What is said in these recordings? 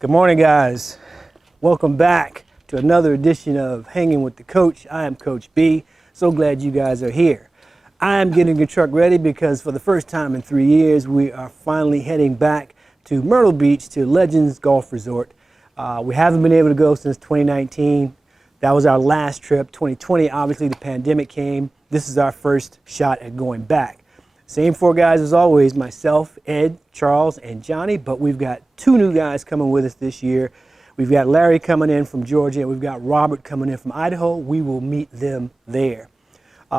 Good morning, guys. Welcome back to another edition of Hanging with the Coach. I am Coach B. So glad you guys are here. I am getting the truck ready because for the first time in 3 years, we are finally heading back to Myrtle Beach to Legends Golf Resort. We haven't been able to go since 2019. That was our last trip. 2020, obviously the pandemic came. This is our first shot at going back. Same four guys as always, myself, Ed, Charles, and Johnny, but we've got two new guys coming with us this year. We've got Larry coming in from Georgia, and we've got Robert coming in from Idaho. We will meet them there.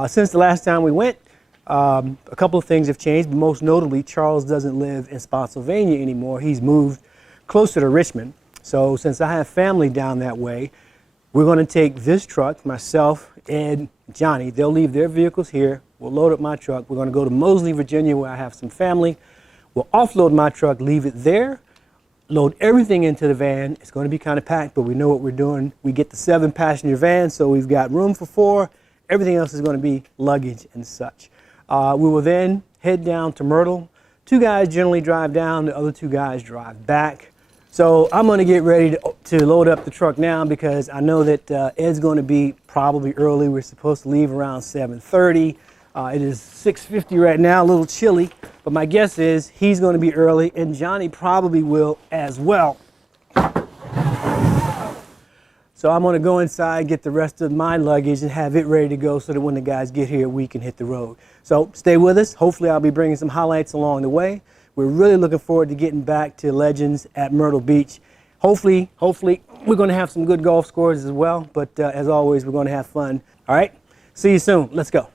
Since the last time we went, a couple of things have changed, but most notably, Charles doesn't live in Spotsylvania anymore. He's moved closer to Richmond. So since I have family down that way, we're going to take this truck, myself, Ed, Johnny. They'll leave their vehicles here. We'll load up my truck. We're going to go to Moseley, Virginia, where I have some family. We'll offload my truck, leave it there, load everything into the van. It's going to be kind of packed, but we know what we're doing. We get the 7-passenger van, so we've got room for 4. Everything else is going to be luggage and such. We will then head down to Myrtle. 2 guys generally drive down. The other 2 guys drive back. So I'm going to get ready to load up the truck now because I know that Ed's going to be probably early. We're supposed to leave around 7:30. It is 6:50 right now, a little chilly, but my guess is he's going to be early, and Johnny probably will as well. So I'm going to go inside, get the rest of my luggage, and have it ready to go so that when the guys get here, we can hit the road. So stay with us. Hopefully I'll be bringing some highlights along the way. We're really looking forward to getting back to Legends at Myrtle Beach. Hopefully, we're going to have some good golf scores as well, but as always, we're going to have fun. All right, see you soon. Let's go.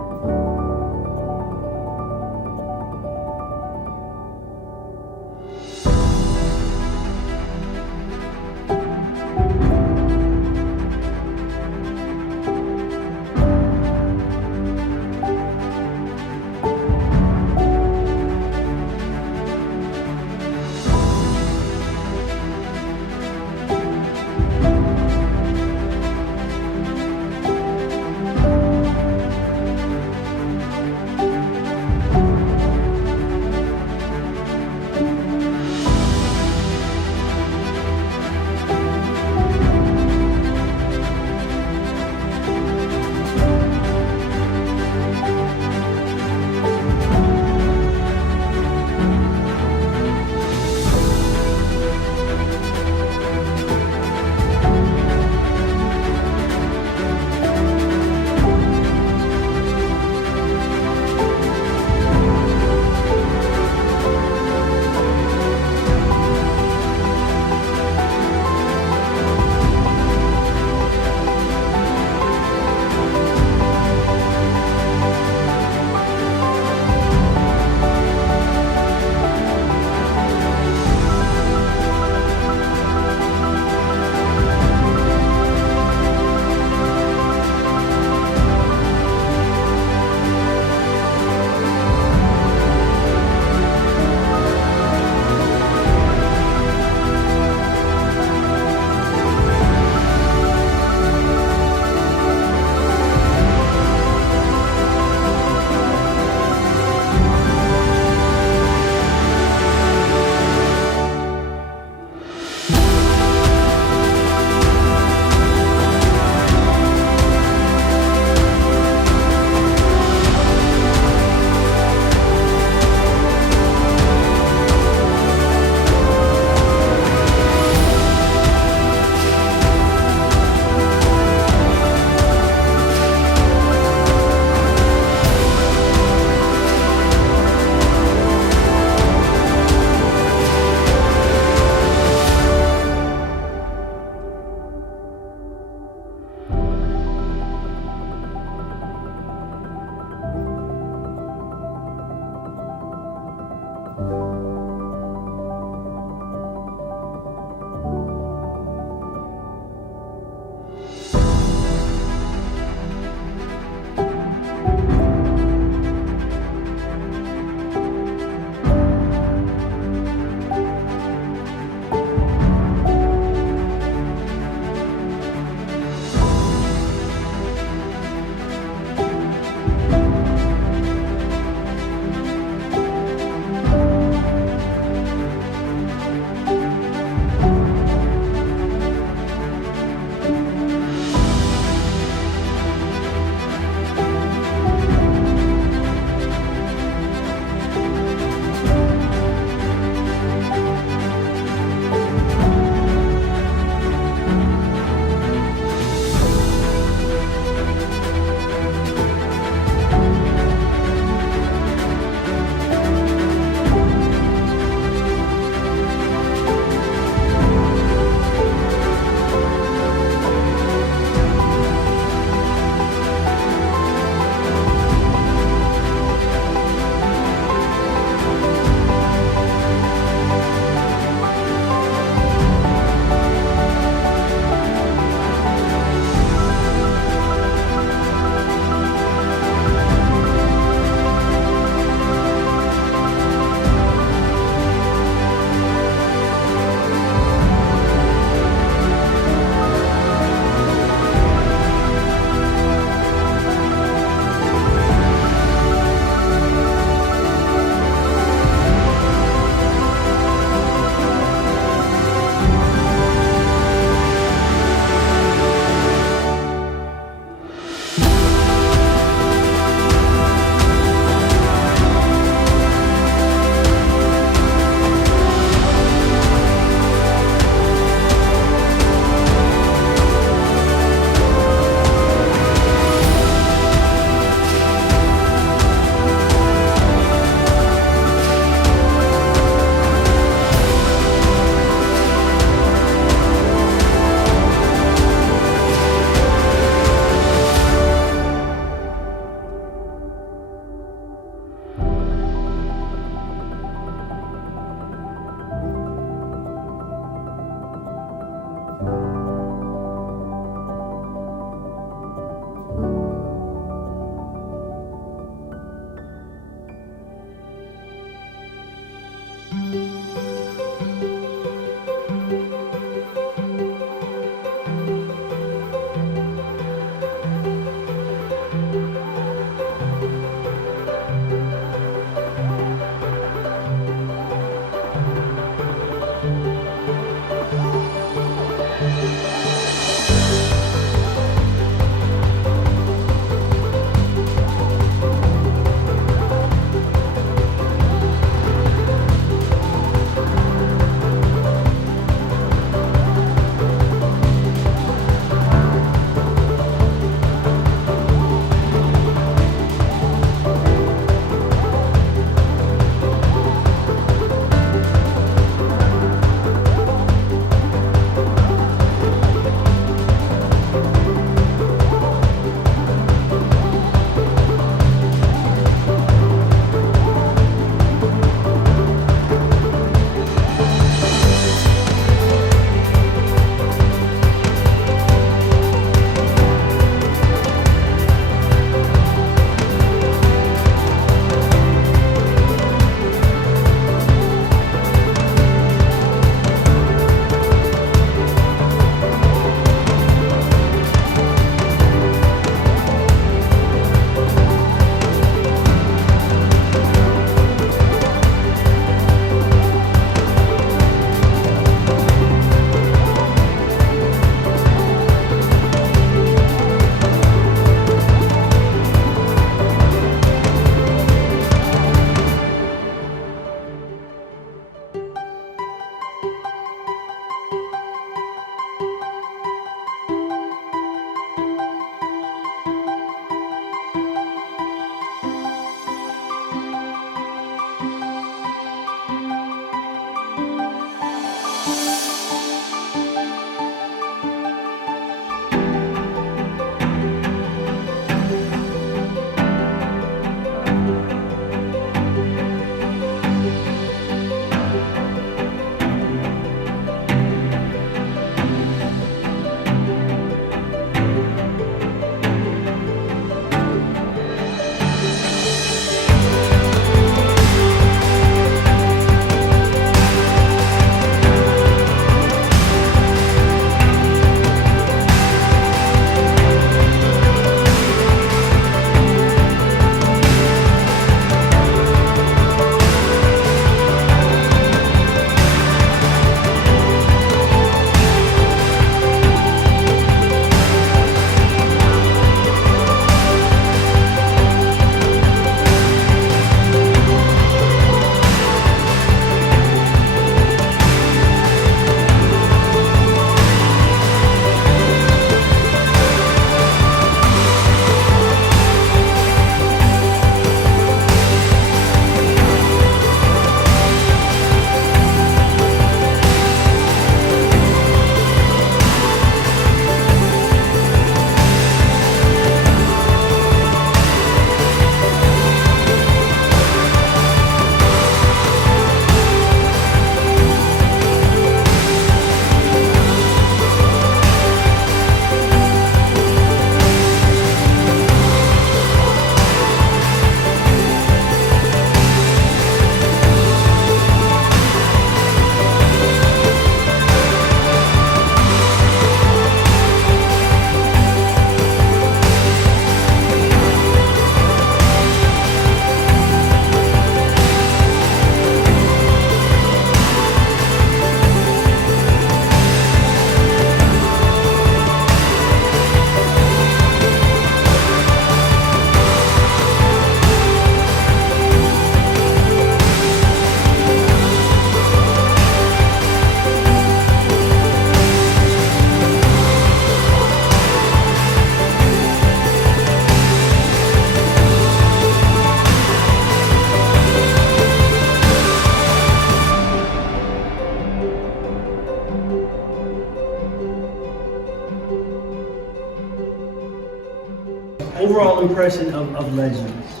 overall impression of Legends.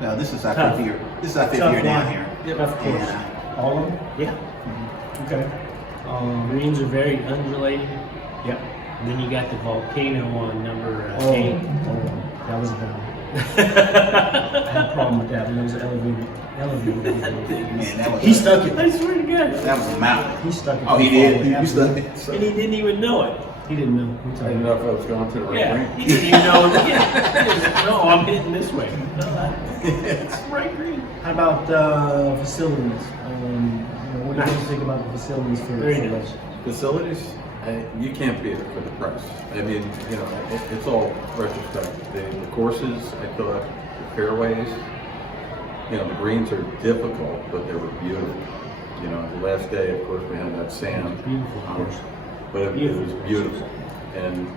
Well, this is our fifth year. This is our fifth year down here. Yep, of course. And, all of them? Yeah. Okay. Greens are very undulating. Yep. And then you got the volcano on number 8. That was a good one. I had a problem with that when it was elevated. man, that was He stuck it. I swear to God. that was a mountain. He stuck it. Oh, he did. He stuck it. And he didn't even know it. He didn't know. I didn't know if I was going to the right Yeah, green. he didn't even know. Yeah, he didn't know I'm hitting this way. It's right green. How about facilities? What do you think about the facilities for Very nice. Legends? Facilities, you can't beat it for the price. I mean, it's all retrospective. The courses, I thought, the fairways, the greens are difficult, but they were beautiful. The last day, of course, we had that sand. Beautiful course. But it was beautiful. And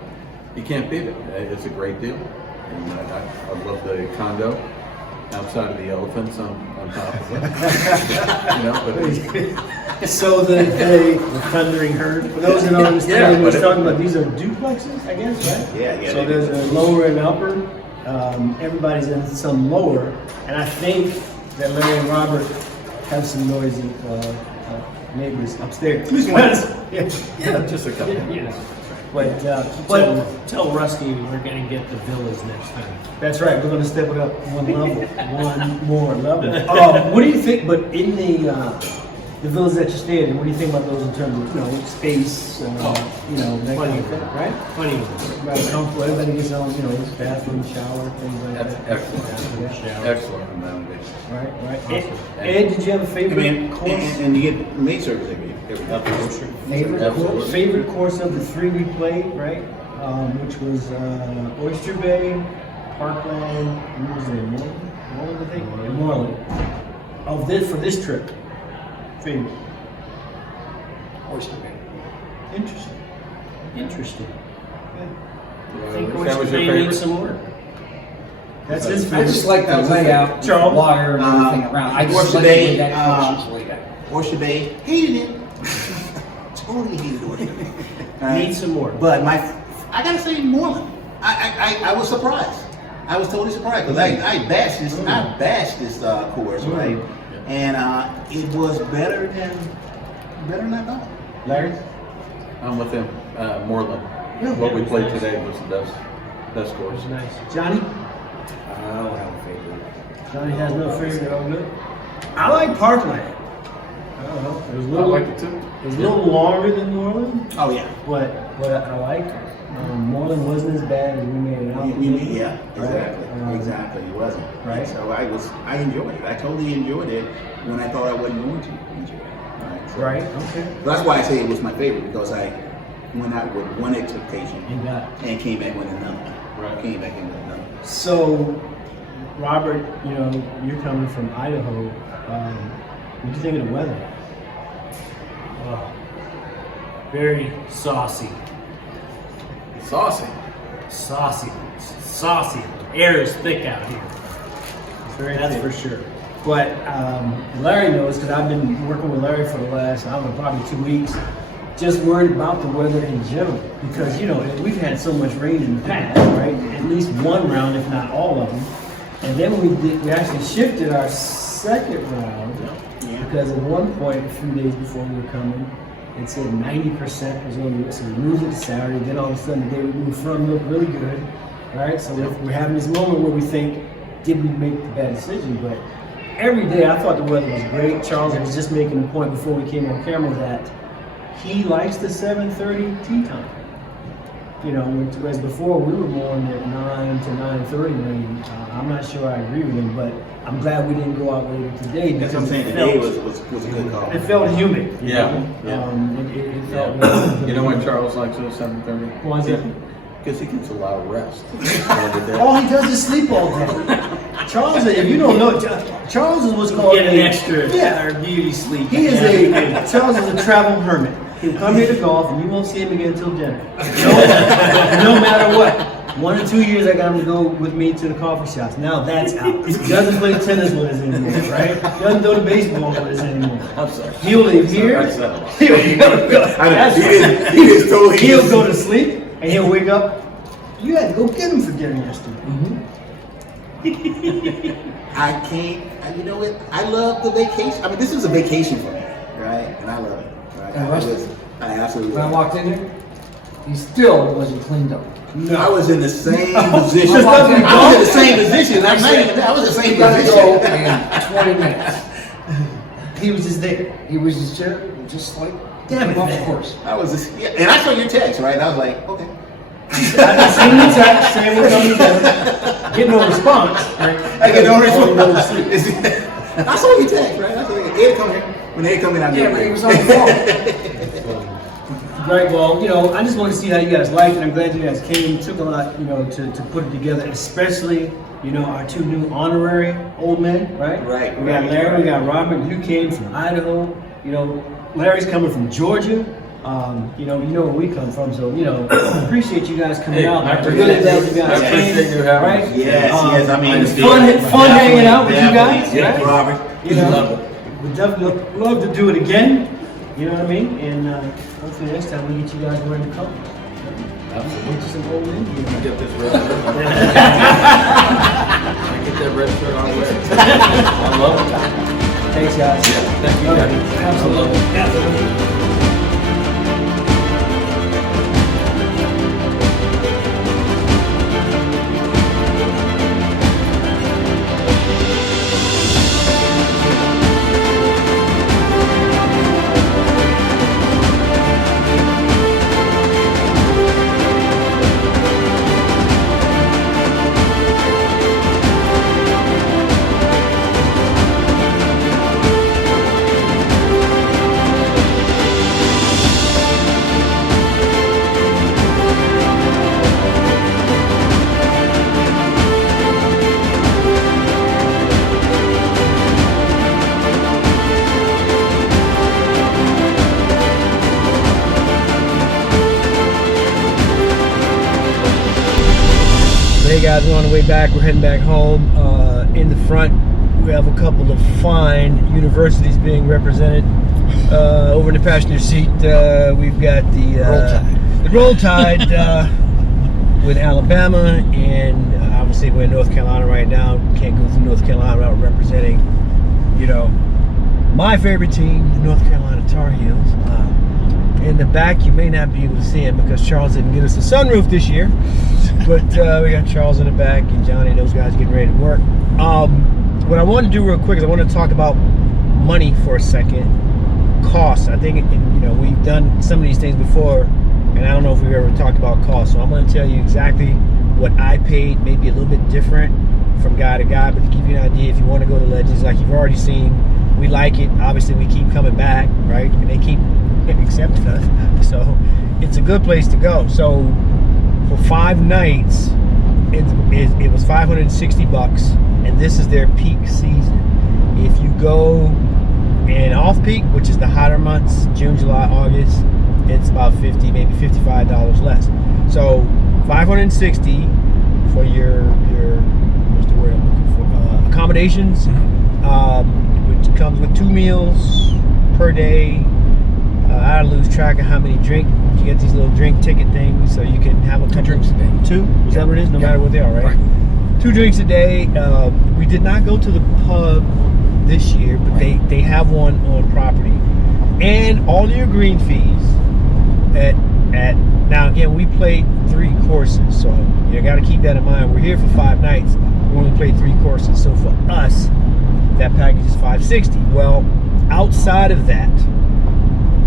you can't beat it. It's a great deal. And I love the condo outside of the elephants on top of it. But So the thundering herd. For those that don't understand, Yeah, we're but talking about these are duplexes, I guess, right? Yeah. So there's a lower and upper. Everybody's in some lower, and I think that Larry and Robert have some noisy neighbors upstairs. yeah, just a couple. Yes. But Tell Rusty we're going to get the villas next time. that's right. We're going to step it up one level, one more level. What do you think? But in the villas that you stayed in, what do you think about those in terms of space? That kind of thing, right? Plenty of them. Everybody comfortable. Everybody gets on, bathroom, shower, things like That's that. excellent. Excellent amenities. Right. Awesome. Ed, did you have a favorite course? And you get maid service every Absolutely. Favorite course of the 3 we played, right? Which was Oyster Bay, Parkland, what was it? Moreland, I think. And Moreland. For this trip, favorite. Oyster Bay. Interesting. I think That was Oyster your Bay favorite? needs some work. That's his I favorite. just like the layout, Charles? water and everything around. I just Oyster like the way Bay, that course is laid out. Oyster Bay, hated it. Totally hated Oyster Bay. All right? Needs some more. But I gotta say Moreland. I was surprised. I was totally surprised because I bashed this course, right? And it was better than I thought. Larry? I'm with him. Moreland. What we played today was the best course. Nice. Johnny? I don't have a favorite. Johnny has no favorite. All good. I like Parkland. I don't know. It was a I little, like it too. It was a little longer than Moreland, Oh yeah. but I like it. Moreland wasn't as bad as we made it out. Yeah, Right. exactly. It wasn't. Right. So I enjoyed it. I totally enjoyed it when I thought I wasn't going to enjoy it. Right. So Right. Okay. that's why I say it was my favorite because I went out with one expectation You got it. and came back with another. Right. Came back in with another. So, Robert, you're coming from Idaho. What do you think of the weather? Oh, very saucy. Saucy. Saucy. Air is thick out here. That's for sure. But Larry knows because I've been working with Larry for the last, probably 2 weeks. Just worried about the weather in general because we've had so much rain in the past, right? At least one round, if not all of them. And then we actually shifted our second round because at one point, a few days before we were coming, it said 90% was going to be, so we moved it to Saturday. Then all of a sudden, the day we moved from looked really good, right? So we're having this moment where we think, did we make the bad decision? But every day, I thought the weather was great. Charles was just making a point before we came on camera that he likes the 7:30 tee time. Whereas before we were more in that 9 to 9:30 range. I'm not sure I agree with him, but I'm glad we didn't go out later today. That's what I'm saying. Today was a good call. It felt humid. Yeah. It felt. You know why Charles likes it at 7:30? Why is that? Because he gets a lot of rest. All he does is sleep all day. Charles, if you don't know, Charles is what's called Get an extra Yeah. beauty sleep. He is Charles is a travel hermit. He'll come here to golf and you won't see him again until dinner. No matter what. 1 or 2 years I got him to go with me to the coffee shops. Now that's out. He doesn't play tennis with us anymore, right? Doesn't go to baseball with us anymore. I'm sorry. He'll leave here. I said a lot. He just told He'll go to sleep and he'll wake up You had to go get him for dinner yesterday. I can't. You know what? I love the vacation. I mean, this is a vacation for me, right? And I love it. Right? And I absolutely When I love walked in here, he still wasn't cleaned up. it. I was in the same position. I walked in- I was in the same position. I was in the same You gotta go position. in 20 minutes. He was just there. He was just there, just like, Damn it, off man. the course. I was just, yeah, and I saw your text, right? And I was like, okay. I just seen the text saying we're coming together. Get no response. Right? I get no Oh, no, response. I saw your text, right? I saw your Ed come here. When Ed come in, I Yeah, but he was on the phone. Right, well, you know, I just want to see how you guys liked it. I'm glad you guys came. It took a lot, you know, to put it together, especially, you know, our two new honorary old men, right? Right, We got right, Larry, we right. got Robert. You came from Idaho. You know, Larry's coming from Georgia. You know where we come from, so, you know, appreciate you guys coming Hey, out. I I appreciate really it. glad you I guys appreciate came, you having right? us. Yes, yes, I mean, it's it's fun definitely- hanging out with you definitely, guys, yeah, right? Robert. You know, we definitely love to do it again. You know what I mean? And hopefully next time we get you guys ready to come. Absolutely. Get you some old men. I get this red shirt. I get that red shirt on wear. I love it. Thanks, guys. Thank you, Okay, guys. absolutely. Absolutely. Hey guys, we're on the way back. We're heading back home. In the front, we have a couple of fine universities being represented. Over in the passenger seat, we've got the Roll Tide with Alabama, and obviously we're in North Carolina right now. Can't go through North Carolina without representing, you know, my favorite team, the North Carolina Tar Heels. In the back, you may not be able to see him because Charles didn't get us a sunroof this year. But we got Charles in the back and Johnny and those guys getting ready to work. What I want to do real quick is I want to talk about money for a second. Costs. I think, you know, we've done some of these things before, and I don't know if we've ever talked about costs. So I'm going to tell you exactly what I paid, maybe a little bit different from guy to guy, but to give you an idea, if you want to go to Legends, like you've already seen, we like it. Obviously, we keep coming back, right? And they keep accepting us. So it's a good place to go. So for 5 nights, it was $560, and this is their peak season. If you go in off-peak, which is the hotter months, June, July, August, it's about $50, maybe $55 less. So $560 for your what's the word I'm looking for? Accommodations, which comes with 2 meals per day. I lose track of how many you get these little drink ticket things, so you can have a couple. 2 drinks a day. 2? Is that what it is? No matter what they are, right? 2 drinks a day. We did not go to the pub this year, but they have one on property, and all your green fees at now again, we played 3 courses, so you got to keep that in mind. We're here for 5 nights. We only played 3 courses, so for us, that package is $560. Well, outside of that,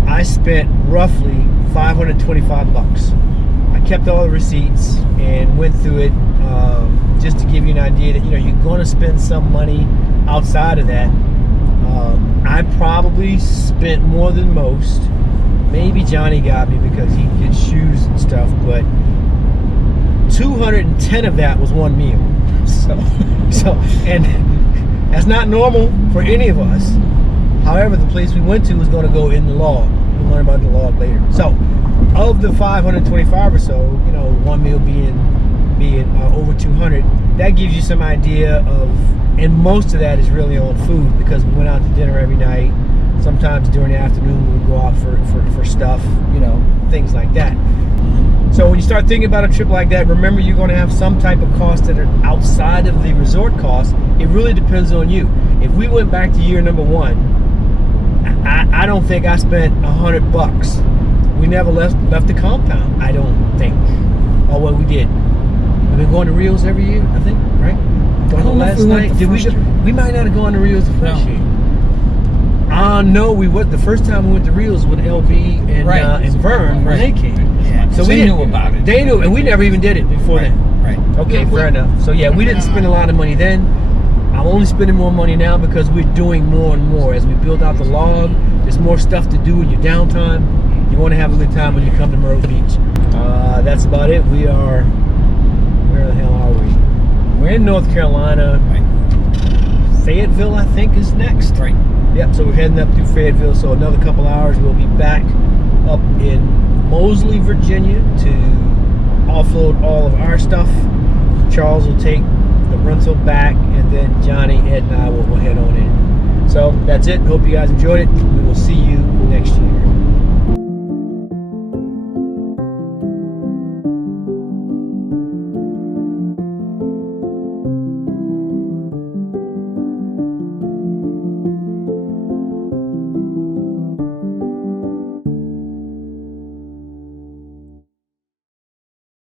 I spent roughly $525. I kept all the receipts and went through it just to give you an idea that, you know, you're going to spend some money outside of that. I probably spent more than most. Maybe Johnny got me because he gets shoes and stuff, but 210 of that was one meal. So, and that's not normal for any of us. However, the place we went to was going to go in the log. We'll learn about the log later. So, of the 525 or so, you know, one meal being over 200, that gives you some idea of, and most of that is really on food because we went out to dinner every night. Sometimes during the afternoon we would go out for stuff, you know, things like that. So when you start thinking about a trip like that, remember you're going to have some type of costs that are outside of the resort costs. It really depends on you. If we went back to year number 1, I don't think I spent $100. We never left the compound, I don't think. Oh, well, we did. We've been going to Rios every year, I think, right? I don't know if we went the first year. We might not have gone to Rios the first year. No, we went the first time we went to Rios with LB and Vern when they came. Yeah, So they we knew about it. They knew, and we never even did it before then. Right. Okay, fair enough. So yeah, we didn't spend a lot of money then. I'm only spending more money now because we're doing more and more. As we build out the log, there's more stuff to do in your downtime. You want to have a good time when you come to Myrtle Beach. That's about it. We are, where the hell are we? We're in North Carolina. Right. Fayetteville, I think, is next. Right. Yep, so we're heading up through Fayetteville. So another couple hours, we'll be back up in Moseley, Virginia to offload all of our stuff. Charles will take the rental back, and then Johnny, Ed, and I will head on in. So that's it. Hope you guys enjoyed it. We will see you next year.